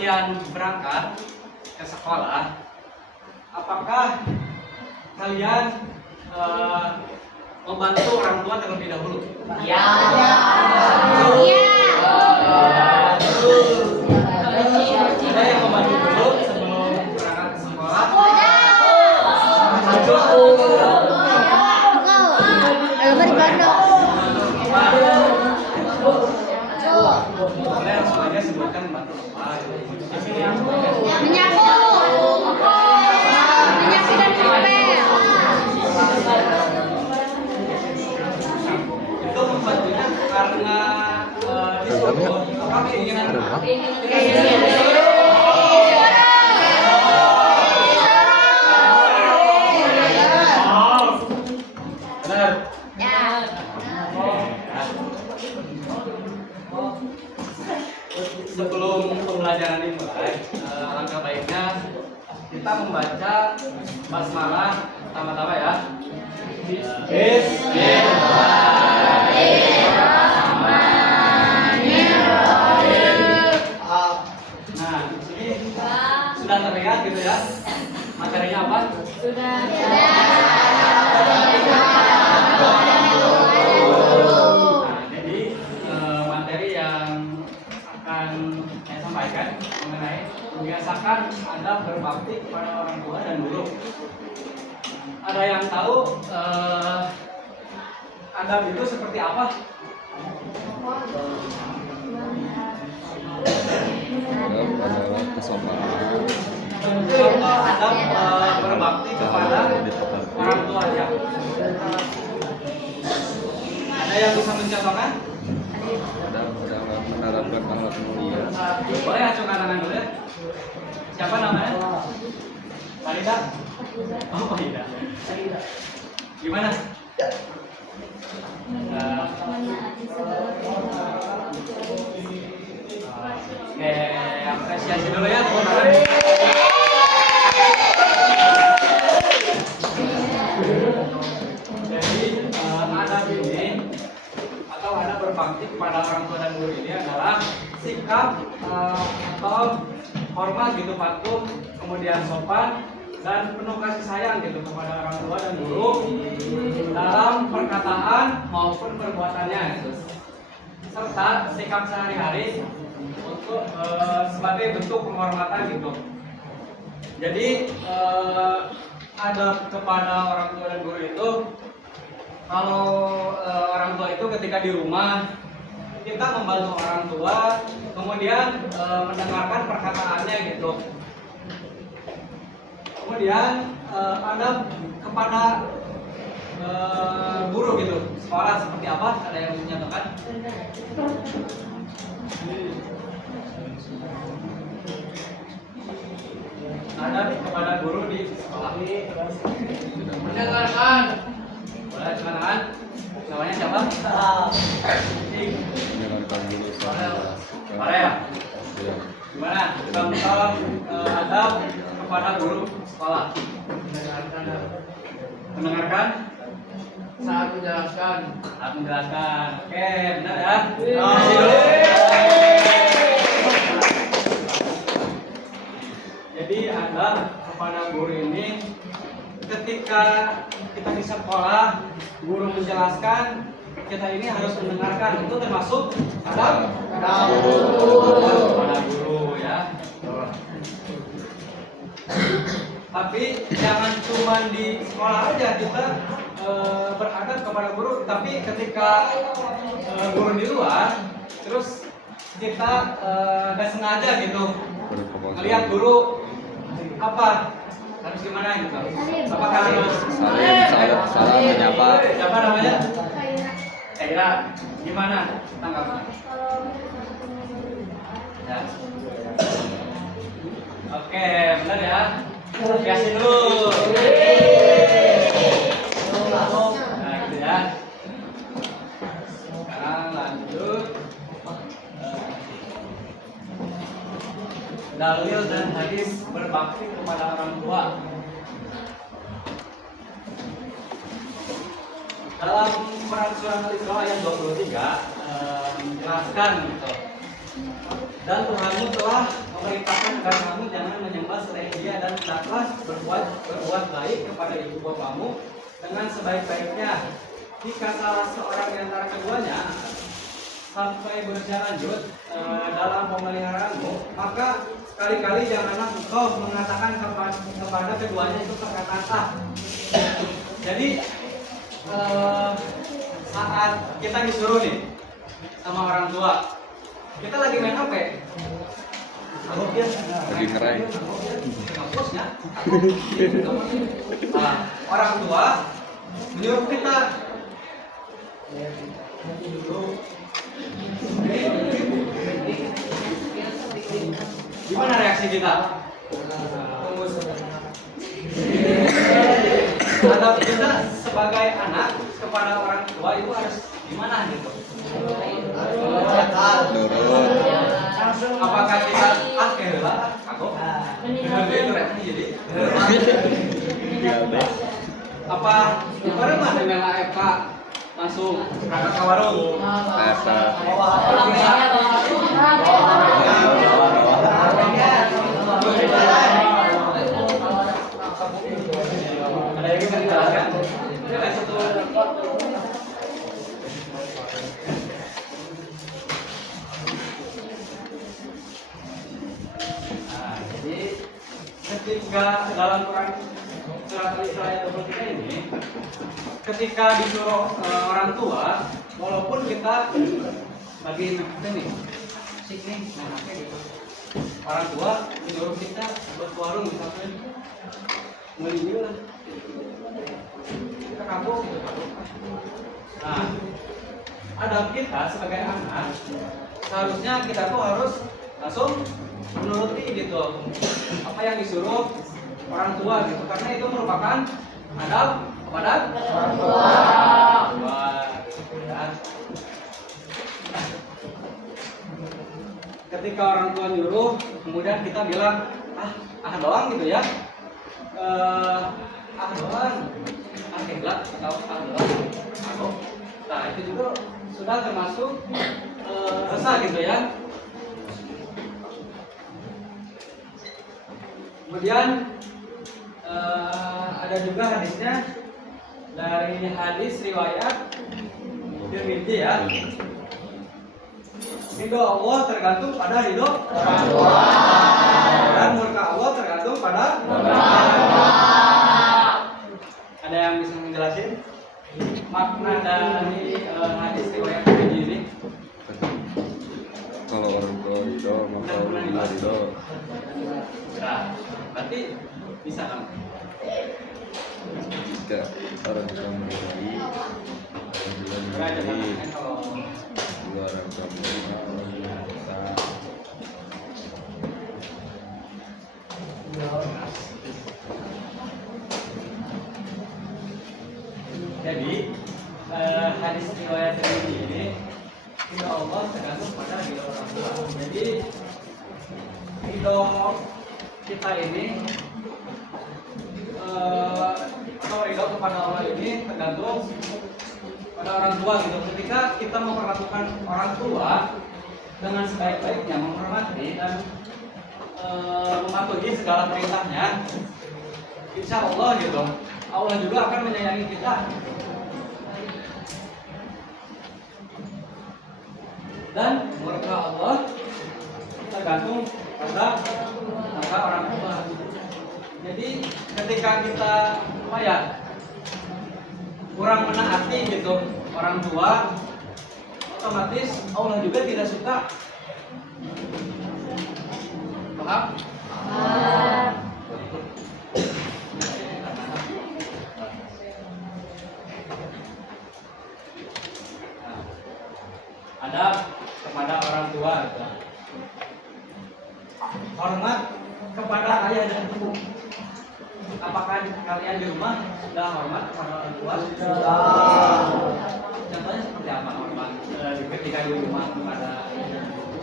kalian berangkat ke sekolah, apakah kalian membantu orang tua terlebih dahulu? Ya. Ada yang membantu dulu sebelum berangkat ke sekolah? Boleh langsung aja sebutkan membantu apa? Menyapu dan ngepel. Itu membantunya karena disuruh apa keinginan? Benar. Sebelum pembelajaran dimulai, langkah baiknya kita membaca basmalah pertama-tama ya. Nah, di sini sudah terlihat gitu ya. Materinya apa? Nah, jadi materi yang akan saya sampaikan mengenai membiasakan adab berbakti kepada orang tua dan guru. Ada yang tahu adab itu seperti apa? Adalah kesopanan. Contoh adab berbakti kepada orang tua ya. Ada yang bisa mencontohkan? Adalah menerapkan akhlak mulia. Boleh acungkan tangan dulu ya. Siapa namanya? Farida. Oh Farida. Gimana? Oke, apresiasi dulu ya teman-teman. Jadi adab ini atau adab berbakti kepada orang tua dan guru ini adalah sikap atau hormat gitu, patuh, kemudian sopan dan penuh kasih sayang gitu kepada orang tua dan guru dalam perkataan maupun perbuatannya gitu. Serta sikap sehari-hari untuk sebagai bentuk penghormatan gitu. Jadi adab kepada orang tua dan guru itu, kalau orang tua itu ketika di rumah kita membantu orang tua, kemudian mendengarkan perkataannya gitu. Kemudian adab kepada guru gitu, sekolah seperti apa? Ada yang menyatakan? Adab kepada guru di sekolah. Mendengarkan. Boleh kenalan? Namanya siapa? Menjalankan dulu Boleh ya? Gimana? Tentang adab kepada guru sekolah. Mendengarkan? Saat menjelaskan. Saat menjelaskan. Oke, benar ya? Kasih dulu. Jadi adab kepada guru ini ketika kita di sekolah, guru menjelaskan, kita ini harus mendengarkan. Itu termasuk adab kepada guru ya. Tapi jangan cuma di sekolah aja kita beradab kepada guru, tapi ketika guru di luar, terus kita nggak sengaja gitu ngelihat guru apa harus gimana gitu. Apakah harus salam menyapa? Siapa namanya? Kira gimana tanggapannya? Ya. Oke, benar ya. Kasih dulu. Nah, gitu ya. Sekarang lanjut. Dalil dan hadis berbakti kepada orang tua. Dalam Quran surah Al-Isra ayat 23 menjelaskan gitu. Dan Tuhanmu telah memerintahkan agar kamu jangan menyembah selain Dia dan hendaklah berbuat baik kepada ibu bapamu dengan sebaik-baiknya. Jika salah seorang di antara keduanya sampai berusia lanjut dalam pemeliharaanmu, maka sekali-kali janganlah engkau mengatakan kepada keduanya itu perkataan ah. Jadi saat kita disuruh nih sama orang tua, kita lagi main HP, Lagi ngerai. Nah, orang tua menyuruh kita gimana reaksi kita? Adab kita sebagai anak kepada orang tua itu harus gimana gitu? Nurut. Apakah kita kehela aku? Itu reaksi jadi. Iya deh. Apa kemarin mah Mela Eva masuk berangkat ke warung? Asa. Ada yang bisa dijelaskan? Ya, satu. Nah, jadi ketika dalam Quran surat Al-Isra ayat 23 ini, ketika disuruh orang tua, walaupun kita lagi main nih, asik nih, main HP gitu, orang tua menyuruh kita buat ke warung misalkan, beli lah, kita kampung gitu. Nah, adab kita sebagai anak, seharusnya kita tuh harus langsung menuruti gitu apa yang disuruh orang tua gitu, karena itu merupakan adab kepada orang tua. Ketika orang tua nyuruh, kemudian kita bilang doang gitu ya, doang, keblat atau doang, aku. Nah itu juga sudah termasuk dosa gitu ya. Kemudian ada juga hadisnya dari hadis riwayat Tirmidzi ya. Ridho Allah tergantung pada ridho orang tua, dan murka Allah tergantung pada murka Allah. Ada yang bisa menjelasin makna dari hadis riwayat Tirmidzi ini? Kalau orang tua ridho, maka Allah ridho. Nah, berarti bisa kan? Jika orang tua meridhai, orang tua meridhai, dua orang tua menerima, orang tua bisa. Jadi hadis riwayat ini ridho Allah tergantung pada ridho orang tua. Jadi ridho kita ini atau ridho kepada Allah ini tergantung pada orang tua gitu. Ketika kita memperlakukan orang tua dengan sebaik-baiknya, menghormati dan mematuhi segala perintahnya, insya Allah gitu, Allah juga akan menyayangi kita. Dan murka Allah tergantung pada orang tua. Jadi ketika kita kurang menaati gitu orang tua, otomatis Allah juga tidak suka. Paham? Adab kepada orang tua gitu. Hormat kepada ayah dan ibu. Apakah kalian di rumah sudah hormat kepada orang tua? Sudah. Contohnya seperti apa hormat ketika di rumah kepada ayah dan ibu?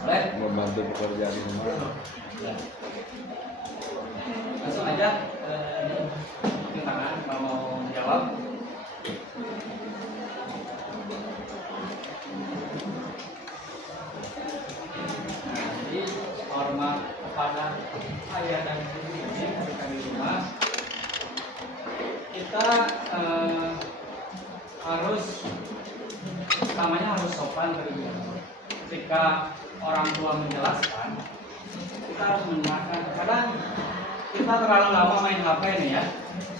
Boleh? Membantu pekerjaan di rumah. Langsung aja angkat tangan kalau mau jawab. pada ayah dan ibu ini ketika di rumah kita harus utamanya harus sopan terlebih dahulu. Ketika orang tua menjelaskan, kita harus mendengarkan. Kadang kita terlalu lama main HP nih ya,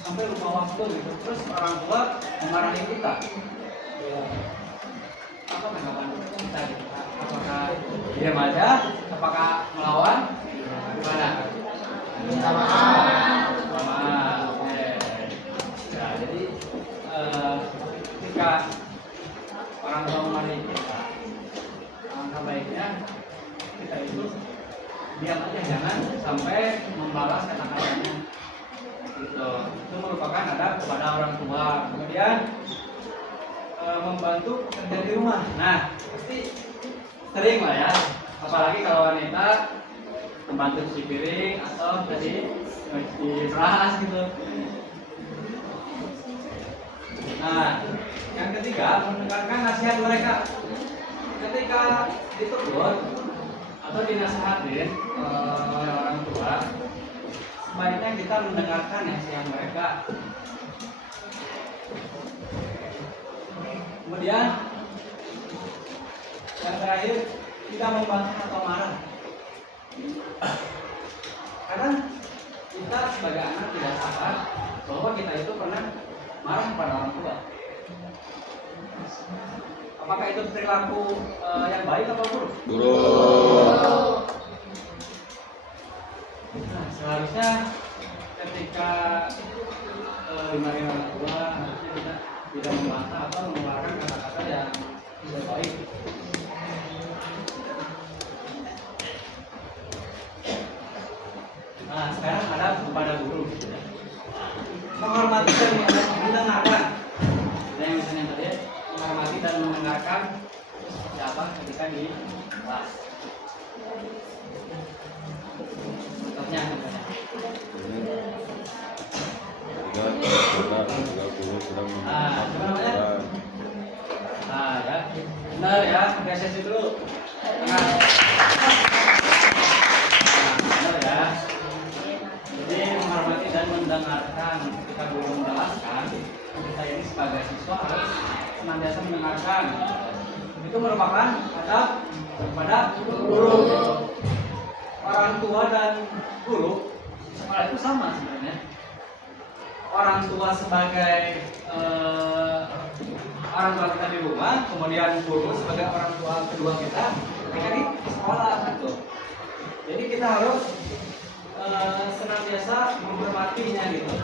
sampai lupa waktu gitu. Terus orang tua memarahi kita. Apa tanggapan kita? Apakah diam aja? Apakah melawan? Gimana? Minta maaf. Oke. Nah, jadi ketika orang tua memarahi kita, alangkah baiknya kita itu diam aja, jangan sampai membalas kata-katanya. Gitu. Itu merupakan adab kepada orang tua. Kemudian membantu kerja di rumah. Nah, pasti sering lah ya. Apalagi kalau wanita membantu cuci piring atau tadi cuci beras gitu. Nah, yang ketiga mendengarkan nasihat mereka. Ketika ditegur atau dinasihatin oleh orang tua, sebaiknya kita mendengarkan nasihat mereka. Kemudian yang terakhir, tidak membantah atau marah. Karena kita sebagai anak tidak sadar bahwa kita itu pernah marah kepada orang tua. Apakah itu perilaku yang baik atau buruk? Buruk. Nah, seharusnya ketika dimarahi orang tua, harusnya kita tidak membantah atau mengeluarkan kata-kata yang tidak baik. Nah, sekarang ada kepada guru. Menghormati dan mendengarkan. Ada yang misalnya tadi, menghormati dan mendengarkan itu seperti apa ketika di kelas. Contohnya. Nah, ya, benar ya, apresiasi dulu. Nah, benar ya. Jadi menghormati dan mendengarkan ketika guru menjelaskan, kita ini sebagai siswa harus senantiasa mendengarkan. Itu merupakan adab kepada guru. Orang tua dan guru sekolah itu sama sebenarnya. Orang tua sebagai orang tua kita di rumah, kemudian guru sebagai orang tua kedua kita ketika di sekolah gitu. Jadi kita harus senantiasa menghormatinya gitu.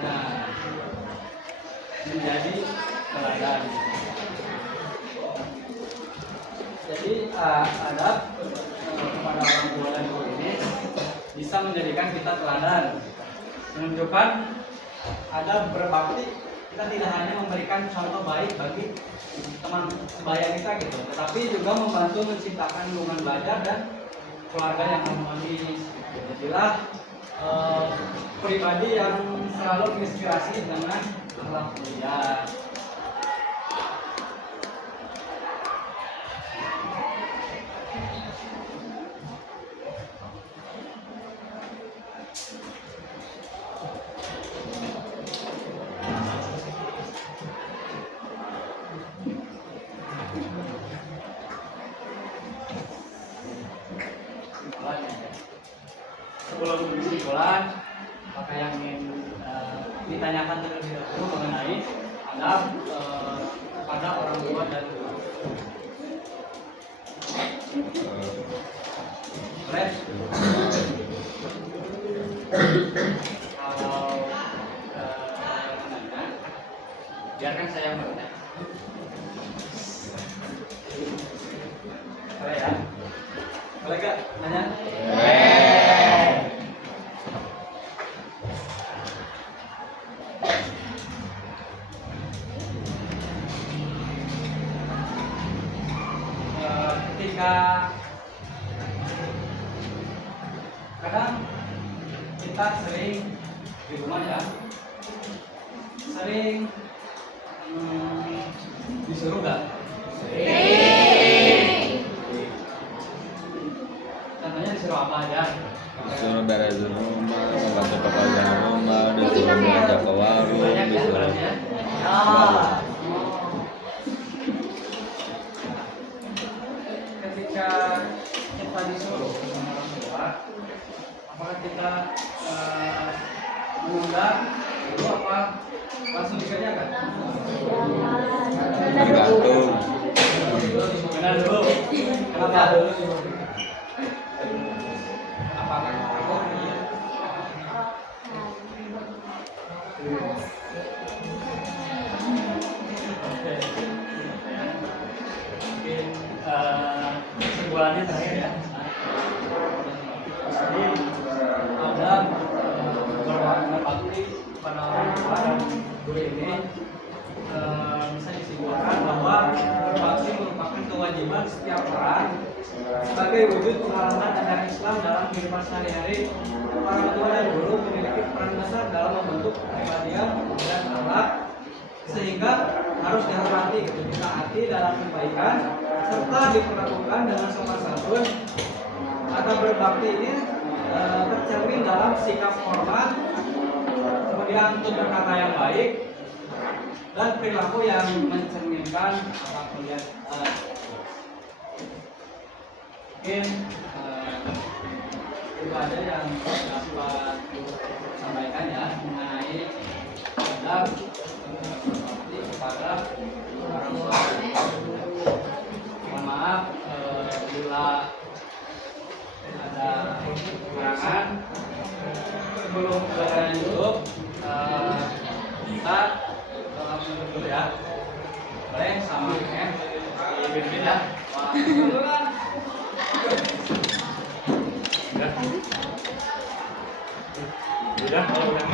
Nah, menjadi teladan. Jadi adab kepada orang tua dan guru ini bisa menjadikan kita teladan, menunjukkan adab berbakti. Kita tidak hanya memberikan contoh baik bagi teman sebaya kita gitu, tetapi juga membantu menciptakan lingkungan belajar dan keluarga yang harmonis. Jadilah pribadi yang selalu menginspirasi dengan akhlak mulia. Sebelum kesimpulan, apakah yang ingin ditanyakan terlebih dahulu mengenai adab kepada orang tua dan guru? Boleh? Kalau nanya, biarkan saya yang bertanya. Boleh ya? Boleh gak nanya? Ketika kadang kita sering di rumah ya, sering Disuruh nggak? Contohnya disuruh apa aja? Disuruh beres rumah, membantu pekerjaan rumah, disuruh belanja ke warung, Banyak ya disuruh berarti ya? Ketika kita disuruh sama orang tua, apakah kita menunda dulu apa langsung dikerjakan? tergantung. Benar dulu. Kenapa dulu? Apakah aku mungkin kesimpulannya terakhir ya. Jadi ada beberapa bakti pada orang tua dan guru ini bisa disimpulkan bahwa berbakti merupakan kewajiban setiap orang sebagai wujud pengalaman ajaran Islam dalam kehidupan sehari-hari. Orang tua dan guru memiliki peran besar dalam membentuk kepribadian dan akhlak sehingga harus dihormati, ditaati dalam kebaikan serta diperlakukan dengan sopan santun. Kata berbakti ini tercermin dalam sikap hormat, kemudian tutur kata yang baik, dan perilaku yang mencerminkan apa melihat mungkin itu aja yang dapat sampaikan ya mengenai adab berbakti kepada orang tua. Mohon maaf bila ada kekurangan. Sebelum pelajaran YouTube kita dulu ya, boleh sama dibimbing ya. Udah, kalau udah